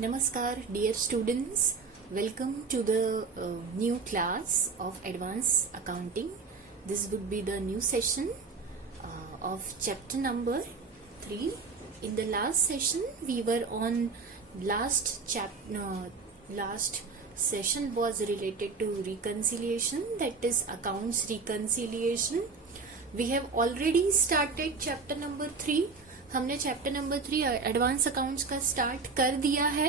Namaskar, dear students. Welcome to the new class of Advanced Accounting. This would be the new session of chapter number 3. In the last session, we were on last session was related to reconciliation, that is accounts reconciliation. We have already started chapter number 3. हमने chapter number 3 advance accounts का start कर दिया है.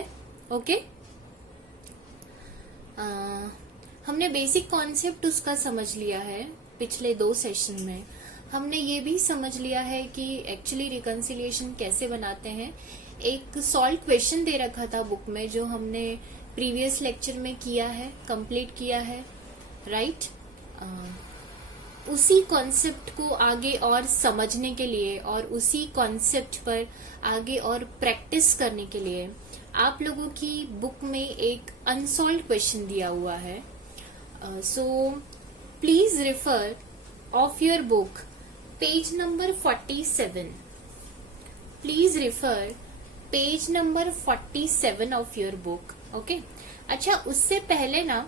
Okay, हमने basic concept उसका समझ लिया है. पिछले 2 सेशन में हमने ये भी समझ लिया है कि एक्चुअली रिकंसिलिएशन कैसे बनाते हैं. एक सॉल्व क्वेश्चन दे रखा था बुक में जो हमने प्रीवियस लेक्चर में किया है, कंप्लीट किया है, राइट. उसी कॉन्सेप्ट को आगे और समझने के लिए और उसी कॉन्सेप्ट पर आगे और प्रैक्टिस करने के लिए आप लोगों की बुक में एक अनसॉल्व क्वेश्चन दिया हुआ है. So please refer of your book page number 47. Please refer page number 47 of your book. Okay, अच्छा, उससे पहले ना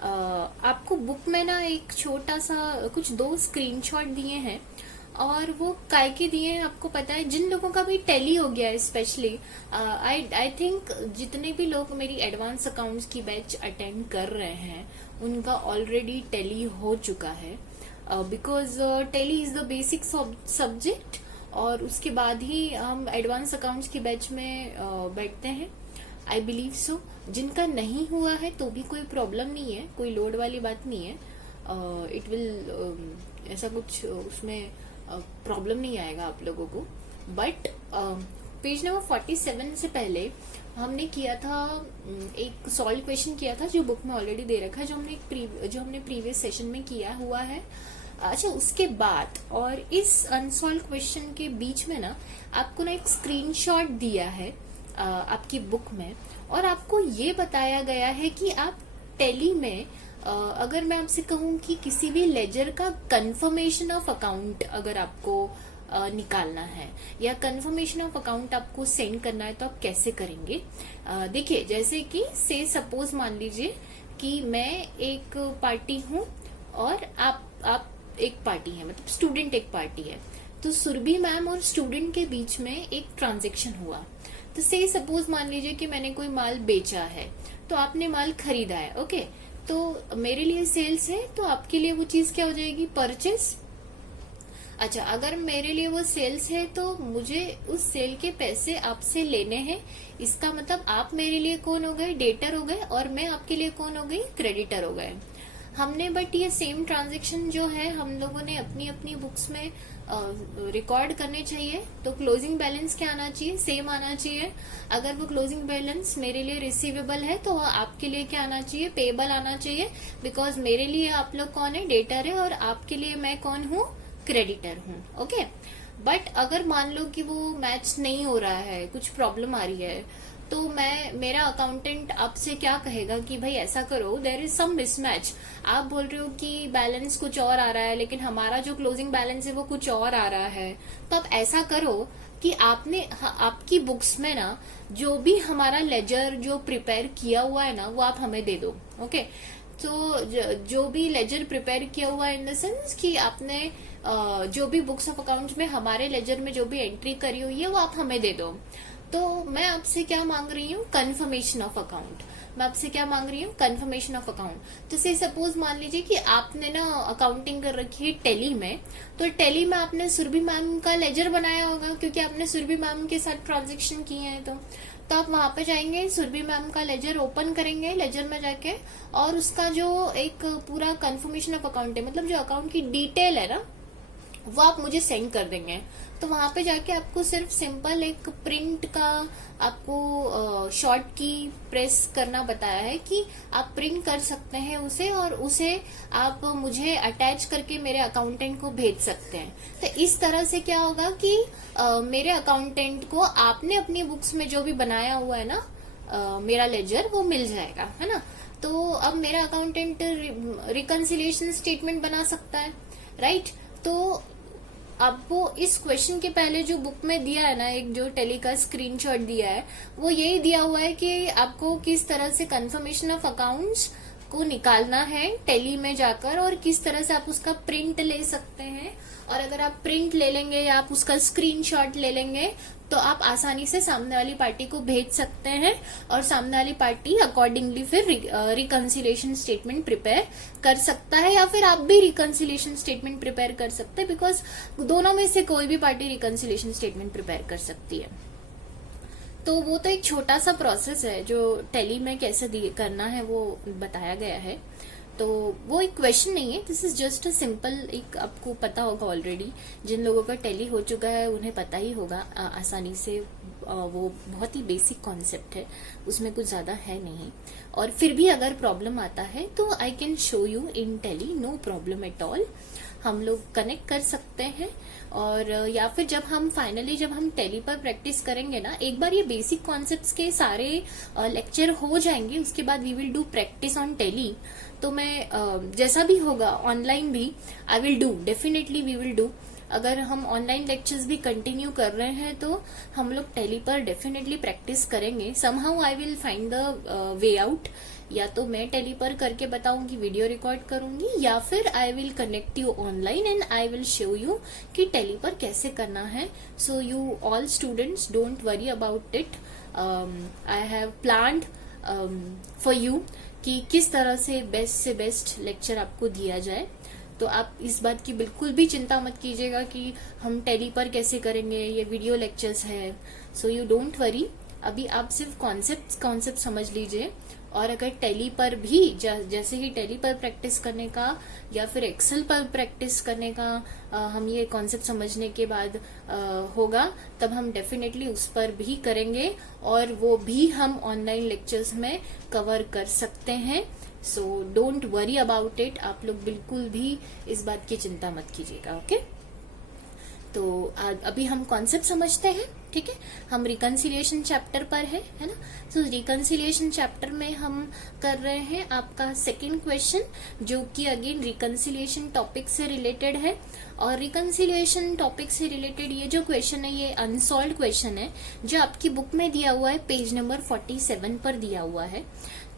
आपको बुक में ना एक छोटा सा कुछ 2 स्क्रीनशॉट दिए हैं और वो काय के दिए हैं आपको पता है. जिन लोगों का भी टैली हो गया है, स्पेशली आई थिंक जितने भी लोग मेरी एडवांस अकाउंट्स की बैच अटेंड कर रहे हैं उनका ऑलरेडी टैली हो चुका है, because tally is the basic subject और उसके बाद ही हम एडवांस अकाउंट्स की बैच में बैठते हैं. I believe so. जिनका नहीं हुआ है तो भी कोई प्रॉब्लम नहीं है, कोई लोड वाली बात नहीं है. इट विल ऐसा कुछ उसमें प्रॉब्लम नहीं आएगा आप लोगों को. बट पेज नंबर 47 से पहले हमने किया था एक सॉल्व क्वेश्चन किया था जो बुक में ऑलरेडी दे रखा है, जो हमने प्रीवियस सेशन में किया हुआ है. अच्छा, उसके बाद और इस अनसॉल्व क्वेश्चन के बीच में ना आपको ना एक स्क्रीनशॉट दिया है आपकी बुक में और आपको ये बताया गया है कि आप टैली में अगर मैं आपसे कहूं कि किसी भी लेजर का कंफर्मेशन ऑफ अकाउंट अगर आपको निकालना है या कंफर्मेशन ऑफ अकाउंट आपको सेंड करना है तो आप कैसे करेंगे. देखिए, जैसे कि से सपोज मान लीजिए कि मैं एक पार्टी हूं और आप एक पार्टी है, मतलब स्टूडेंट एक पार्टी है. तो सुरभि मैम और स्टूडेंट के बीच में एक ट्रांजेक्शन हुआ. तो से सपोज मान लीजिए कि मैंने कोई माल बेचा है तो आपने माल खरीदा है. ओके, तो मेरे लिए सेल्स है तो आपके लिए वो चीज क्या हो जाएगी, परचेस. अच्छा, अगर मेरे लिए वो सेल्स है तो मुझे उस सेल के पैसे आपसे लेने हैं. इसका मतलब आप मेरे लिए कौन हो गए, डेटर हो गए, और मैं आपके लिए कौन हो गई, क्रेडिटर हो गए. हमने बट ये सेम ट्रांजेक्शन जो है हम लोगों ने अपनी अपनी बुक्स में रिकॉर्ड करने चाहिए. तो क्लोजिंग बैलेंस क्या आना चाहिए, सेम आना चाहिए. अगर वो क्लोजिंग बैलेंस मेरे लिए रिसीवेबल है तो आपके लिए क्या आना चाहिए, पेबल आना चाहिए. बिकॉज मेरे लिए आप लोग कौन है, डेटर है, और आपके लिए मैं कौन हूँ, क्रेडिटर हूँ. ओके, बट अगर मान लो कि वो मैच नहीं हो रहा है, कुछ प्रॉब्लम आ रही है, तो मेरा अकाउंटेंट आपसे क्या कहेगा कि भाई ऐसा करो, देयर इज सम मिसमैच. आप बोल रहे हो कि बैलेंस कुछ और आ रहा है लेकिन हमारा जो क्लोजिंग बैलेंस है वो कुछ और आ रहा है. तो आप ऐसा करो कि आपकी बुक्स में ना जो भी हमारा लेजर जो प्रिपेयर किया हुआ है ना वो आप हमें दे दो. ओके, तो जो भी लेजर प्रिपेयर किया हुआ है इन द सेंस कि आपने जो भी बुक्स ऑफ अकाउंट्स में हमारे लेजर में जो भी एंट्री करी हुई है वो आप हमें दे दो. तो मैं आपसे क्या मांग रही हूँ, कंफर्मेशन ऑफ अकाउंट. मैं आपसे क्या मांग रही हूँ, कंफर्मेशन ऑफ अकाउंट. तो से सपोज मान लीजिए कि आपने ना अकाउंटिंग कर रखी है टैली में. तो टैली में आपने सुरभि मैम का लेजर बनाया होगा क्योंकि आपने सुरभि मैम के साथ ट्रांजेक्शन किए हैं. तो आप वहां पे जाएंगे, सुरभि मैम का लेजर ओपन करेंगे, लेजर में जाके, और उसका जो एक पूरा कंफर्मेशन ऑफ अकाउंट है, मतलब जो अकाउंट की डिटेल है ना, वो आप मुझे सेंड कर देंगे. तो वहां पे जाके आपको सिर्फ सिंपल एक प्रिंट का आपको शॉर्ट की प्रेस करना बताया है कि आप प्रिंट कर सकते हैं उसे, और उसे आप मुझे अटैच करके मेरे अकाउंटेंट को भेज सकते हैं. तो इस तरह से क्या होगा कि मेरे अकाउंटेंट को आपने अपनी बुक्स में जो भी बनाया हुआ है ना मेरा लेजर, वो मिल जाएगा, है ना. तो अब मेरा अकाउंटेंट रिकंसिलिएशन स्टेटमेंट बना सकता है, राइट. तो अब वो इस क्वेश्चन के पहले जो बुक में दिया है ना, एक जो टेली का स्क्रीनशॉट दिया है, वो यही दिया हुआ है कि आपको किस तरह से कंफर्मेशन ऑफ अकाउंट्स को निकालना है टेली में जाकर, और किस तरह से आप उसका प्रिंट ले सकते हैं। और अगर आप प्रिंट ले लेंगे या आप उसका स्क्रीनशॉट ले लेंगे तो आप आसानी से सामने वाली पार्टी को भेज सकते हैं, और सामने वाली पार्टी अकॉर्डिंगली फिर रिकंसिलिएशन स्टेटमेंट प्रिपेयर कर सकता है, या फिर आप भी रिकंसिलिएशन स्टेटमेंट प्रिपेयर कर सकते हैं, बिकॉज दोनों में से कोई भी पार्टी रिकंसिलिएशन स्टेटमेंट प्रिपेयर कर सकती है। तो वो तो एक छोटा सा प्रोसेस है जो टेली में कैसे करना है वो बताया गया है। तो वो एक क्वेश्चन नहीं है, this is just a simple, एक आपको पता होगा ऑलरेडी, जिन लोगों का टेली हो चुका है उन्हें पता ही होगा आसानी से। वो बहुत ही बेसिक कॉन्सेप्ट है, उसमें कुछ ज्यादा है नहीं। और फिर भी अगर प्रॉब्लम आता है तो I can show you in Tally, no problem at all. हम लोग कनेक्ट कर सकते हैं। और या फिर जब हम फाइनली जब हम टेली पर प्रैक्टिस करेंगे ना, एक बार ये बेसिक कॉन्सेप्ट्स के सारे लेक्चर हो जाएंगे, उसके बाद we will do practice on Tally. तो मैं जैसा भी होगा ऑनलाइन भी I will do, definitely we will do. अगर हम ऑनलाइन लेक्चर्स भी कंटिन्यू कर रहे हैं तो हम लोग टेली पर डेफिनेटली प्रैक्टिस करेंगे। Somehow I will find the way out, या तो मैं टेली पर करके बताऊंगी, वीडियो रिकॉर्ड करूंगी, या फिर I will connect you online and I will show you कि टेली पर कैसे करना है। So you all students don't worry about it, I have planned for you कि किस तरह से बेस्ट लेक्चर आपको दिया जाए। तो आप इस बात की बिल्कुल भी चिंता मत कीजिएगा कि हम टेली पर कैसे करेंगे, ये वीडियो लेक्चर्स है। सो यू डोंट वरी, अभी आप सिर्फ कॉन्सेप्ट समझ लीजिए। और अगर टेली पर भी जैसे ही टेली पर प्रैक्टिस करने का या फिर एक्सेल पर प्रैक्टिस करने का हम ये कॉन्सेप्ट समझने के बाद होगा, तब हम डेफिनेटली उस पर भी करेंगे, और वो भी हम ऑनलाइन लेक्चर्स में कवर कर सकते हैं। So don't worry about it, आप लोग बिल्कुल भी इस बात की चिंता मत कीजिएगा। ओके, तो अभी हम कॉन्सेप्ट समझते हैं। ठीक है, हम रिकंसिलिएशन चैप्टर पर है ना। तो रिकंसिलिएशन चैप्टर में हम कर रहे हैं आपका सेकंड क्वेश्चन, जो कि अगेन रिकंसिलिएशन टॉपिक से रिलेटेड है। और रिकंसिलिएशन टॉपिक से रिलेटेड ये जो क्वेश्चन है, ये अनसॉल्व्ड क्वेश्चन है, जो आपकी बुक में दिया हुआ है, पेज नंबर 47 पर दिया हुआ है।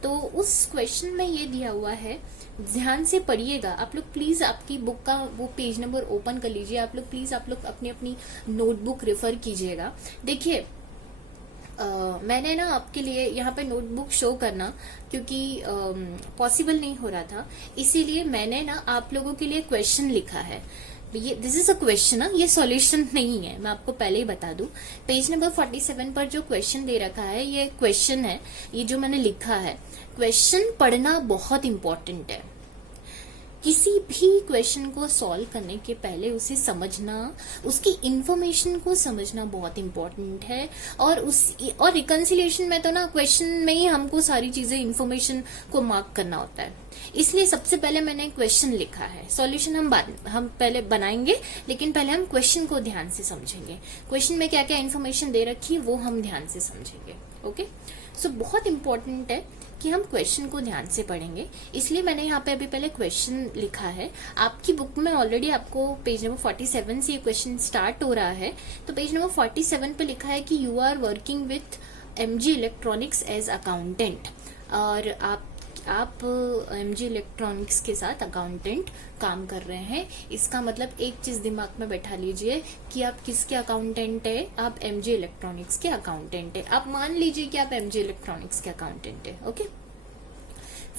तो उस क्वेश्चन में ये दिया हुआ है, ध्यान से पढ़िएगा आप लोग प्लीज। आपकी बुक का वो पेज नंबर ओपन कर लीजिए आप लोग प्लीज। आप लोग अपनी अपनी नोटबुक रेफर कीजिएगा। देखिए, मैंने ना आपके लिए यहाँ पे नोटबुक शो करना क्योंकि पॉसिबल नहीं हो रहा था, इसीलिए मैंने ना आप लोगों के लिए क्वेश्चन लिखा है। ये दिस इज अ क्वेश्चन, ये सॉल्यूशन नहीं है, मैं आपको पहले ही बता दूं। पेज नंबर 47 पर जो क्वेश्चन दे रखा है, ये क्वेश्चन है, ये जो मैंने लिखा है। क्वेश्चन पढ़ना बहुत इंपॉर्टेंट है। किसी भी क्वेश्चन को सॉल्व करने के पहले उसे समझना, उसकी इंफॉर्मेशन को समझना बहुत इंपॉर्टेंट है। और रिकंसिलिएशन में तो ना क्वेश्चन में ही हमको सारी चीजें इंफॉर्मेशन को मार्क करना होता है, इसलिए सबसे पहले मैंने क्वेश्चन लिखा है। सॉल्यूशन हम पहले बनाएंगे, लेकिन पहले हम क्वेश्चन को ध्यान से समझेंगे। क्वेश्चन में क्या क्या इन्फॉर्मेशन दे रखी है वो हम ध्यान से समझेंगे। ओके, सो बहुत इंपॉर्टेंट है कि हम क्वेश्चन को ध्यान से पढ़ेंगे, इसलिए मैंने यहाँ पे अभी पहले क्वेश्चन लिखा है। आपकी बुक में ऑलरेडी आपको पेज नंबर 47 से ये क्वेश्चन स्टार्ट हो रहा है। तो पेज नंबर 47 पे लिखा है कि you are working with MG electronics as accountant, और आप MG इलेक्ट्रॉनिक्स के साथ अकाउंटेंट काम कर रहे हैं। इसका मतलब एक चीज दिमाग में बैठा लीजिए कि आप किसके अकाउंटेंट है, आप MG इलेक्ट्रॉनिक्स के अकाउंटेंट है। आप मान लीजिए कि आप MG इलेक्ट्रॉनिक्स के अकाउंटेंट है। ओके,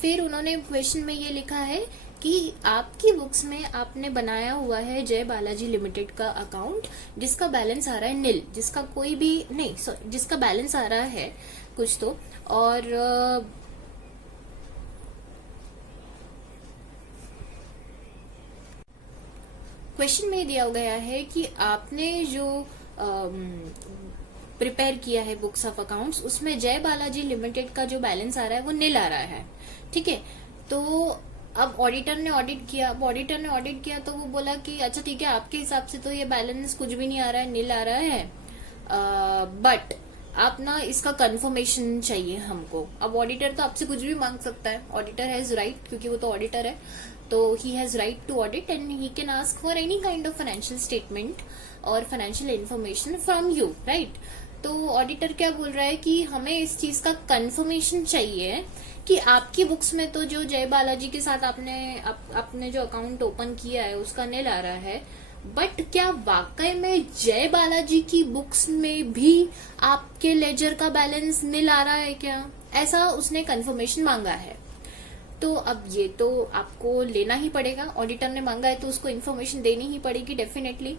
फिर उन्होंने क्वेश्चन में ये लिखा है कि आपकी बुक्स में आपने बनाया हुआ है जय बालाजी लिमिटेड का अकाउंट, जिसका बैलेंस आ रहा है नील, जिसका कोई भी नहीं, जिसका बैलेंस आ रहा है कुछ तो। और क्वेश्चन में दिया गया है कि आपने जो प्रिपेयर किया है बुक्स ऑफ अकाउंट्स, उसमें जय बालाजी लिमिटेड का जो बैलेंस आ रहा है वो नील आ रहा है। ठीक है, तो अब ऑडिटर ने ऑडिट किया तो वो बोला कि अच्छा ठीक है, आपके हिसाब से तो ये बैलेंस कुछ भी नहीं आ रहा है, नील आ रहा है, बट आप ना इसका कंफर्मेशन चाहिए हमको। अब ऑडिटर तो आपसे कुछ भी मांग सकता है, ऑडिटर हैज राइट, क्योंकि वो तो ऑडिटर है। तो he has right to audit and he can ask for any kind of financial statement और financial information from you, right. तो ऑडिटर क्या बोल रहा है कि हमें इस चीज का कंफर्मेशन चाहिए कि आपकी बुक्स में तो जो जय बालाजी के साथ आपने जो अकाउंट ओपन किया है उसका नील आ रहा है, बट क्या वाकई में जय बालाजी की बुक्स में भी आपके लेजर का बैलेंस नील आ रहा है क्या, ऐसा उसने कंफर्मेशन मांगा है। तो अब ये तो आपको लेना ही पड़ेगा, ऑडिटर ने मांगा है तो उसको इन्फॉर्मेशन देनी ही पड़ेगी डेफिनेटली।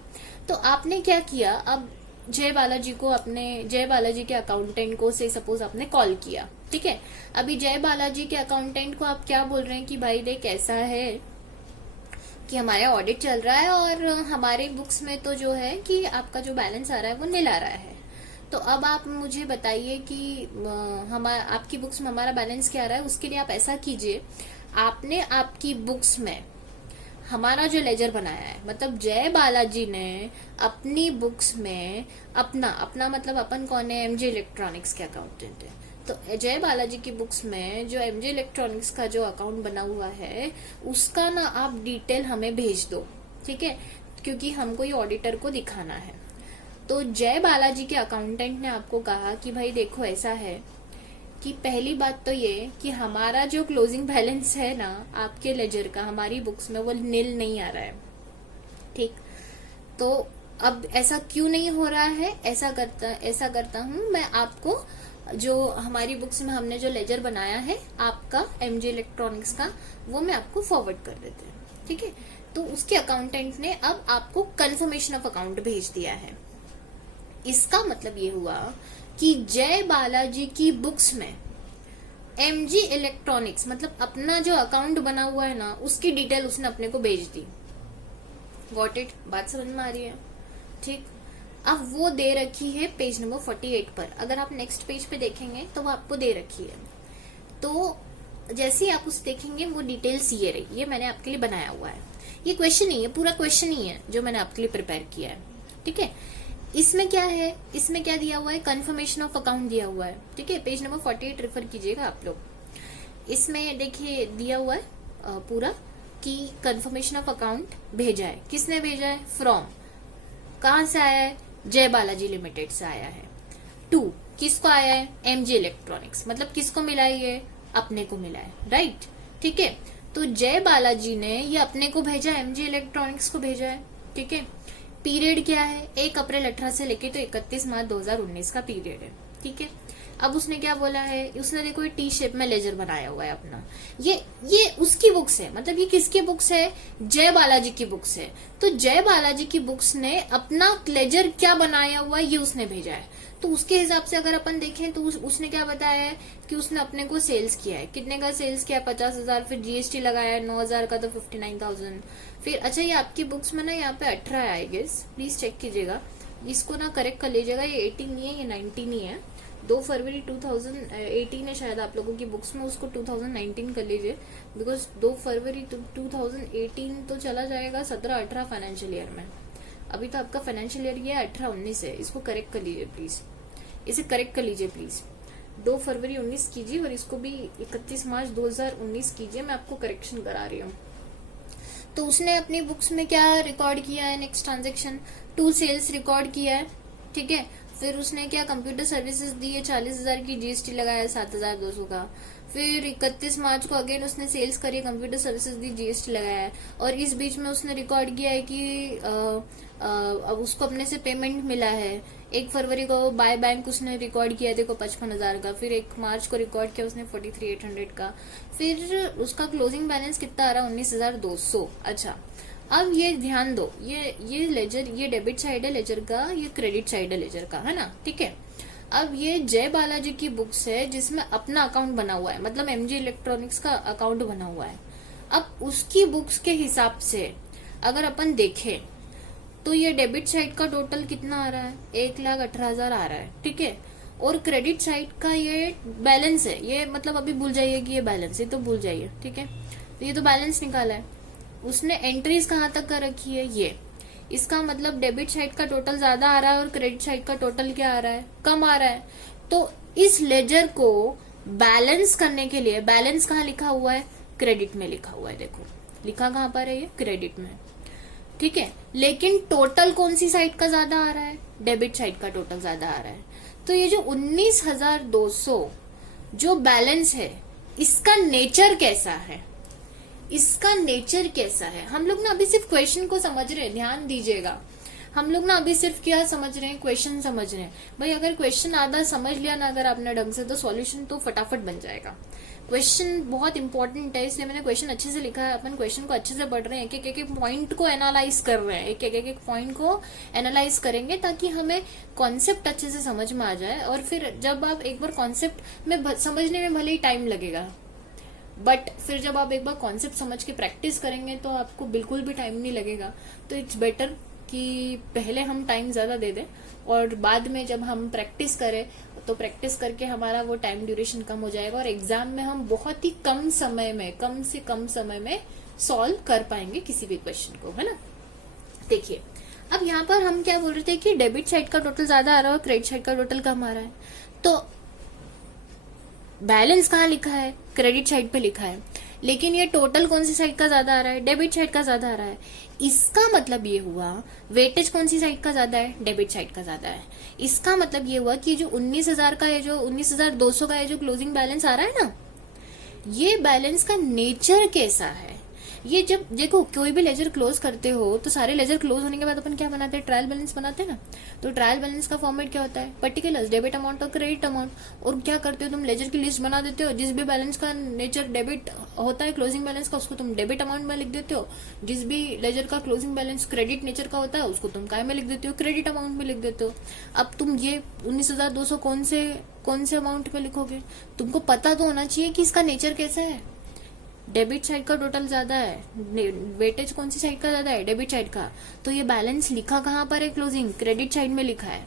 तो आपने क्या किया, अब जय बालाजी के अकाउंटेंट को से सपोज आपने कॉल किया, ठीक है। अभी जय बालाजी के अकाउंटेंट को आप क्या बोल रहे हैं कि भाई देख ऐसा है कि हमारा ऑडिट चल रहा है और हमारे बुक्स में तो जो है कि आपका जो बैलेंस आ रहा है वो नील आ रहा है। तो अब आप मुझे बताइए कि आपकी बुक्स में हमारा बैलेंस क्या आ रहा है। उसके लिए आप ऐसा कीजिए, आपने आपकी बुक्स में हमारा जो लेजर बनाया है, मतलब जय बालाजी ने अपनी बुक्स में अपना मतलब अपन कौन है, एमजे इलेक्ट्रॉनिक्स के अकाउंटेंट है। तो जय बालाजी की बुक्स में जो एमजे इलेक्ट्रॉनिक्स का जो अकाउंट बना हुआ है उसका ना आप डिटेल हमें भेज दो, ठीक है, क्योंकि हमको ये ऑडिटर को दिखाना है। तो जय बालाजी के अकाउंटेंट ने आपको कहा कि भाई देखो ऐसा है कि पहली बात तो ये कि हमारा जो क्लोजिंग बैलेंस है ना आपके लेजर का हमारी बुक्स में वो नील नहीं आ रहा है, ठीक। तो अब ऐसा क्यों नहीं हो रहा है, ऐसा करता हूं मैं आपको, जो हमारी बुक्स में हमने जो लेजर बनाया है आपका एमजे इलेक्ट्रॉनिक्स का, वो मैं आपको फॉरवर्ड कर देते हैं, ठीक है। तो उसके अकाउंटेंट ने अब आपको कंफर्मेशन ऑफ अकाउंट भेज दिया है। इसका मतलब ये हुआ कि जय बालाजी की बुक्स में एमजी इलेक्ट्रॉनिक्स मतलब अपना जो अकाउंट बना हुआ है ना उसकी डिटेल उसने अपने को भेज दी। गॉट इट, बात समझ में आ रही है, ठीक। अब वो दे रखी है पेज नंबर 48 पर। अगर आप नेक्स्ट पेज पे देखेंगे तो वो आपको दे रखी है। तो जैसे ही आप उसे देखेंगे वो डिटेल्स ये रही, ये मैंने आपके लिए बनाया हुआ है। ये क्वेश्चन ही है, पूरा क्वेश्चन ही है जो मैंने आपके लिए प्रिपेयर किया है, ठीक है। इसमें क्या है, इसमें क्या दिया हुआ है, कंफर्मेशन ऑफ अकाउंट दिया हुआ है, ठीक है। पेज नंबर 48 रेफर कीजिएगा आप लोग। इसमें देखिए दिया हुआ है पूरा कि कंफर्मेशन ऑफ अकाउंट भेजा है, किसने भेजा है, फ्रॉम, कहां से आया है, जय बालाजी लिमिटेड से आया है। टू किसको आया है, एमजे इलेक्ट्रॉनिक्स, मतलब किसको मिला है, ये अपने को मिला है, राइट, ठीक है। तो जय बालाजी ने ये अपने को भेजा, एमजे इलेक्ट्रॉनिक्स को भेजा है, ठीक है। पीरियड क्या है, 1 अप्रैल 18 से लेके तो 31 मार्च 2019 का पीरियड है, ठीक है। अब उसने क्या बोला है, उसने देखो टी शेप में लेजर बनाया हुआ है अपना, ये उसकी बुक्स है, मतलब ये किसकी बुक्स है, जय बालाजी की बुक्स है। तो जय बालाजी की बुक्स ने अपना लेजर क्या बनाया हुआ है ये उसने भेजा है। तो उसके हिसाब से अगर अपन देखें तो उसने क्या बताया है कि उसने अपने को सेल्स किया है, कितने का सेल्स किया, 50,000, फिर जीएसटी लगाया 9,000 का तो 59,000। फिर अच्छा ये आपकी बुक्स में ना यहाँ पे 18 है आई गेस, प्लीज चेक कीजिएगा, इसको ना करेक्ट कर लीजिएगा, ये 18 नहीं है, ये 19 ही है। 2 फरवरी 2018 है शायद आप लोगों की बुक्स में, उसको 2019 कर लीजिए, बिकॉज 2 फरवरी 2018 तो चला जाएगा 17-18 फाइनेंशियल ईयर में। अभी तो आपका फाइनेंशियल ईयर ये 18-19 है, इसको करेक्ट कर लीजिए प्लीज, इसे करेक्ट कर लीजिए प्लीज। 2 फरवरी 19 कीजिए और इसको भी 31 मार्च 2019 कीजिए, मैं आपको करेक्शन करा रही हूँ। तो उसने अपनी बुक्स में क्या रिकॉर्ड किया है, नेक्स्ट ट्रांजेक्शन 2 सेल्स रिकॉर्ड किया है, ठीक है। फिर उसने क्या कंप्यूटर सर्विसेज दी है 40,000 की, जीएसटी लगाया 7,200 का। फिर 31 मार्च को अगेन उसने सेल्स करी, कंप्यूटर सर्विसेज दी, जीएसटी लगाया है। और इस बीच में उसने रिकॉर्ड किया है कि अब उसको अपने से पेमेंट मिला है। 1 फरवरी को बाय बैंक उसने रिकॉर्ड किया देखो 55,000 का। फिर 1 मार्च को रिकॉर्ड किया उसने 43,800 का। फिर उसका क्लोजिंग बैलेंस कितना आ रहा है, 19,200। अच्छा अब ये ध्यान दो, ये लेजर, ये डेबिट साइड है लेजर का, ये क्रेडिट साइड है लेजर का, है ना, ठीक है। अब ये जय बालाजी की बुक्स है जिसमें अपना अकाउंट बना हुआ है, मतलब एमजी इलेक्ट्रॉनिक्स का अकाउंट बना हुआ है। अब उसकी बुक्स के हिसाब से अगर अपन देखें तो ये डेबिट साइड का टोटल कितना आ रहा है, 1,18,000 आ रहा है, ठीक है। और क्रेडिट साइड का ये बैलेंस है, ये मतलब अभी भूल जाइए कि ये बैलेंस है, तो भूल जाइए, ठीक है। तो ये तो बैलेंस निकाला है उसने। एंट्रीज कहाँ तक कर रखी है, ये, इसका मतलब डेबिट साइड का टोटल ज्यादा आ रहा है और क्रेडिट साइड का टोटल क्या आ रहा है, कम आ रहा है। तो इस लेजर को बैलेंस करने के लिए, बैलेंस कहाँ लिखा हुआ है, क्रेडिट में लिखा हुआ है, देखो लिखा कहाँ पर है, ये क्रेडिट में, ठीक है। लेकिन टोटल कौन सी साइड का ज्यादा आ रहा है, डेबिट साइड का टोटल ज्यादा आ रहा है। तो ये जो 19,200 जो बैलेंस है, इसका नेचर कैसा है, इसका नेचर कैसा है। हम लोग ना अभी सिर्फ क्वेश्चन को समझ रहे हैं, ध्यान दीजिएगा। हम लोग ना अभी सिर्फ क्या समझ रहे हैं, क्वेश्चन समझ रहे हैं। भाई अगर क्वेश्चन आधा समझ लिया ना अगर आपने ढंग से, तो सॉल्यूशन तो फटाफट बन जाएगा। क्वेश्चन बहुत इंपॉर्टेंट है, इसलिए मैंने क्वेश्चन अच्छे से लिखा है। अपन क्वेश्चन को अच्छे से पढ़ रहे हैं, एक एक पॉइंट को एनालाइज कर रहे हैं, एक पॉइंट को एनालाइज करेंगे ताकि हमें कॉन्सेप्ट अच्छे से समझ में आ जाए। और फिर जब आप एक बार कॉन्सेप्ट में समझने में भले ही टाइम लगेगा, बट फिर जब आप एक बार कॉन्सेप्ट समझ के प्रैक्टिस करेंगे तो आपको बिल्कुल भी टाइम नहीं लगेगा। तो इट्स बेटर कि पहले हम टाइम ज्यादा दे दें और बाद में जब हम प्रैक्टिस करें तो प्रैक्टिस करके हमारा वो टाइम ड्यूरेशन कम हो जाएगा और एग्जाम में हम बहुत ही कम समय में, कम से कम समय में सॉल्व कर पाएंगे किसी भी क्वेश्चन को, है ना। देखिए अब यहाँ पर हम क्या बोल रहे थे कि डेबिट साइड का टोटल ज्यादा आ रहा है और क्रेडिट साइड का टोटल कम आ रहा है। तो बैलेंस कहाँ लिखा है, क्रेडिट साइड पे लिखा है, लेकिन ये टोटल कौन सी साइड का ज्यादा आ रहा है, डेबिट साइड का ज्यादा आ रहा है। इसका मतलब ये हुआ वेटेज कौन सी साइड का ज्यादा है, डेबिट साइड का ज्यादा है। इसका मतलब ये हुआ कि जो 19,000 का है, जो 19,200 का है जो क्लोजिंग बैलेंस आ रहा है ना, ये बैलेंस का नेचर कैसा है। ये जब देखो कोई भी लेजर क्लोज करते हो तो सारे लेजर क्लोज होने के बाद अपन क्या बनाते हैं, ट्रायल बैलेंस बनाते हैं ना। तो ट्रायल बैलेंस का फॉर्मेट क्या होता है, पर्टिकुलर्स, डेबिट अमाउंट और क्रेडिट अमाउंट। और क्या करते हो तुम, लेजर की लिस्ट बना देते हो, जिस भी बैलेंस का नेचर डेबिट होता है क्लोजिंग बैलेंस का, उसको तुम डेबिट अमाउंट में लिख देते हो। जिस भी लेजर का क्लोजिंग बैलेंस क्रेडिट नेचर का होता है उसको तुम काय में लिख देते हो, क्रेडिट अमाउंट में लिख देते हो। अब तुम ये 19,200 कौन से अमाउंट में लिखोगे, तुमको पता तो होना चाहिए कि इसका नेचर कैसा है। डेबिट साइड का टोटल ज्यादा है, वेटेज कौन सी साइड का ज्यादा है, डेबिट साइड का। तो ये बैलेंस लिखा कहाँ पर है, क्लोजिंग क्रेडिट साइड में लिखा है।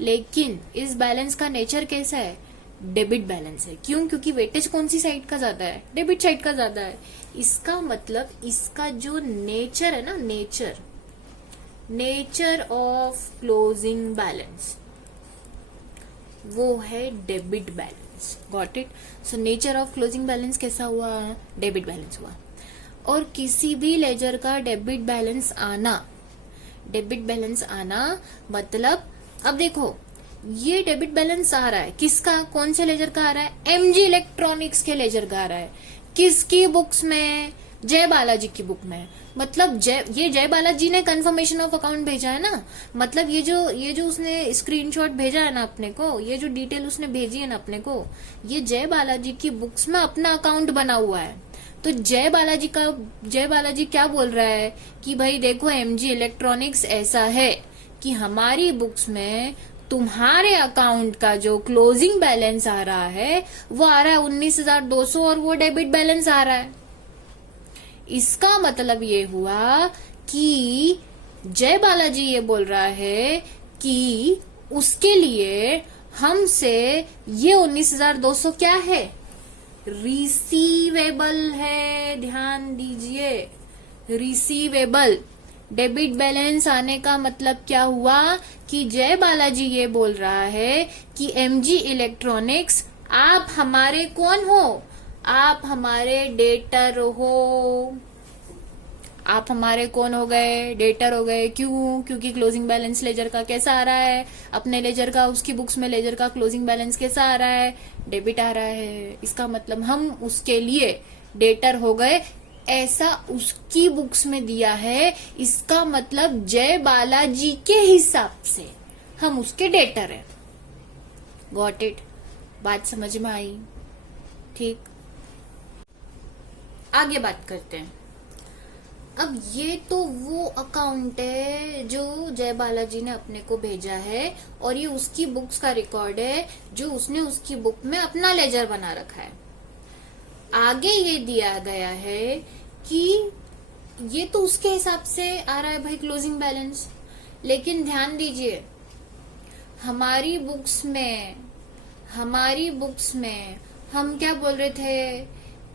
लेकिन इस बैलेंस का नेचर कैसा है, डेबिट बैलेंस है। क्यों, क्योंकि वेटेज कौन सी साइड का ज्यादा है, डेबिट साइड का ज्यादा है। इसका मतलब इसका जो नेचर है ना, नेचर ऑफ क्लोजिंग बैलेंस वो है debit balance. Got it. So nature of closing balance कैसा हुआ, डेबिट बैलेंस हुआ। और किसी भी लेजर का डेबिट बैलेंस आना मतलब, अब देखो ये डेबिट बैलेंस आ रहा है किसका, कौन से लेजर का आ रहा है, एमजी इलेक्ट्रॉनिक्स के लेजर का आ रहा है। किसकी बुक्स में, जय बालाजी की बुक में। मतलब जय बालाजी ने कंफर्मेशन ऑफ अकाउंट भेजा है ना, मतलब ये जो उसने स्क्रीनशॉट भेजा है ना अपने को, ये जो डिटेल उसने भेजी है ना अपने को, ये जय बालाजी की बुक्स में अपना अकाउंट बना हुआ है। तो जय बालाजी क्या बोल रहा है कि भाई देखो एमजी इलेक्ट्रॉनिक्स ऐसा है कि हमारी बुक्स में तुम्हारे अकाउंट का जो क्लोजिंग बैलेंस आ रहा है वो आ रहा है 19,200 और वो डेबिट बैलेंस आ रहा है। इसका मतलब ये हुआ कि जय बालाजी ये बोल रहा है कि उसके लिए हमसे ये 19,200 क्या है, रिसीवेबल है। ध्यान दीजिए, रिसीवेबल। डेबिट बैलेंस आने का मतलब क्या हुआ कि जय बालाजी ये बोल रहा है कि एमजी इलेक्ट्रॉनिक्स आप हमारे कौन हो, आप हमारे डेटर हो। आप हमारे कौन हो गए, डेटर हो गए। क्यों, क्योंकि क्लोजिंग बैलेंस लेजर का कैसा आ रहा है, अपने लेजर का, उसकी बुक्स में लेजर का क्लोजिंग बैलेंस कैसा आ रहा है, डेबिट आ रहा है। इसका मतलब हम उसके लिए डेटर हो गए, ऐसा उसकी बुक्स में दिया है। इसका मतलब जय बालाजी के हिसाब से हम उसके डेटर हैं। गॉट इट, बात समझ में आई, ठीक। आगे बात करते हैं। अब ये तो वो अकाउंट है जो जय बालाजी ने अपने को भेजा है और ये उसकी बुक्स का रिकॉर्ड है जो उसने उसकी बुक में अपना लेजर बना रखा है। आगे ये दिया गया है कि ये तो उसके हिसाब से आ रहा है भाई क्लोजिंग बैलेंस, लेकिन ध्यान दीजिए हमारी बुक्स में हम क्या बोल रहे थे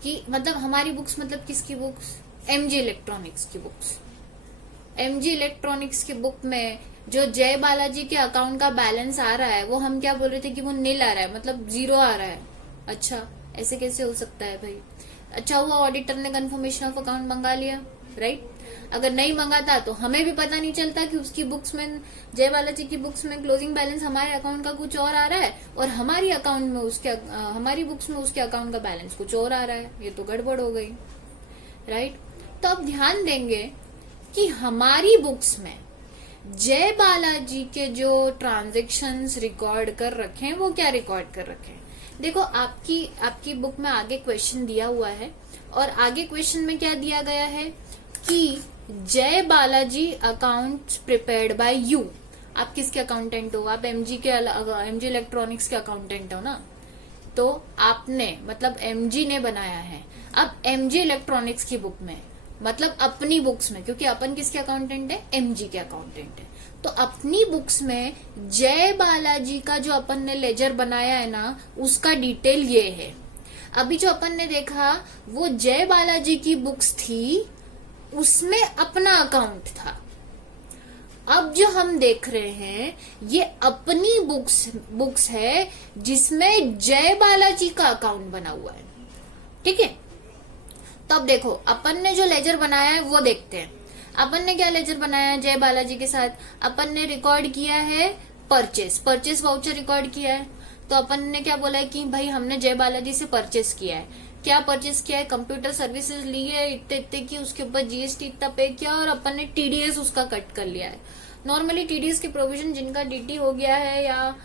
कि मतलब हमारी बुक्स मतलब किसकी बुक्स, एमजी इलेक्ट्रॉनिक्स की बुक्स। एमजी इलेक्ट्रॉनिक्स की बुक में जो जय बालाजी के अकाउंट का बैलेंस आ रहा है वो हम क्या बोल रहे थे कि वो नील आ रहा है, मतलब 0 आ रहा है। अच्छा, ऐसे कैसे हो सकता है भाई। अच्छा हुआ ऑडिटर ने कंफर्मेशन ऑफ अकाउंट मंगा लिया, राइट। अगर नहीं मंगाता तो हमें भी पता नहीं चलता कि उसकी बुक्स में, जय बालाजी की बुक्स में क्लोजिंग बैलेंस हमारे अकाउंट का कुछ और आ रहा है और हमारी अकाउंट में उसके हमारी बुक्स में उसके अकाउंट का बैलेंस कुछ और आ रहा है। ये तो गड़बड़ हो गई, राइट। तो अब ध्यान देंगे कि हमारी बुक्स में जय बालाजी के जो ट्रांजैक्शंस रिकॉर्ड कर रखे हैं वो क्या रिकॉर्ड कर रखे हैं। देखो आपकी बुक में आगे क्वेश्चन दिया हुआ है और आगे क्वेश्चन में क्या दिया गया है कि जय Balaji account prepared by you. आप किसके अकाउंटेंट हो? आप एमजी इलेक्ट्रॉनिक्स के अकाउंटेंट हो ना। तो आपने मतलब एमजी ने बनाया है। अब एमजी इलेक्ट्रॉनिक्स की बुक में मतलब अपनी बुक्स में, क्योंकि अपन किसके अकाउंटेंट है? एमजी के अकाउंटेंट है। तो अपनी बुक्स में जय बालाजी का जो अपन ने लेजर बनाया है ना, उसका डिटेल ये है। अभी जो अपन ने देखा वो जय बालाजी की बुक्स थी, उसमें अपना अकाउंट था। अब जो हम देख रहे हैं ये अपनी बुक्स है जिसमें जय बालाजी का अकाउंट बना हुआ है, ठीक है। तो अब देखो अपन ने जो लेजर बनाया है वो देखते हैं। अपन ने क्या लेजर बनाया है जय बालाजी के साथ? अपन ने रिकॉर्ड किया है परचेस वाउचर रिकॉर्ड किया है। तो अपन ने क्या बोला है कि भाई हमने जय बालाजी से परचेस किया है। क्या परचेस किया है? कंप्यूटर सर्विसेज ली है इतने इतने की, उसके ऊपर जीएसटी इतना पे किया और अपन ने टीडीएस उसका कट कर लिया है। नॉर्मली टीडीएस के प्रोविजन जिनका डीटी हो गया है या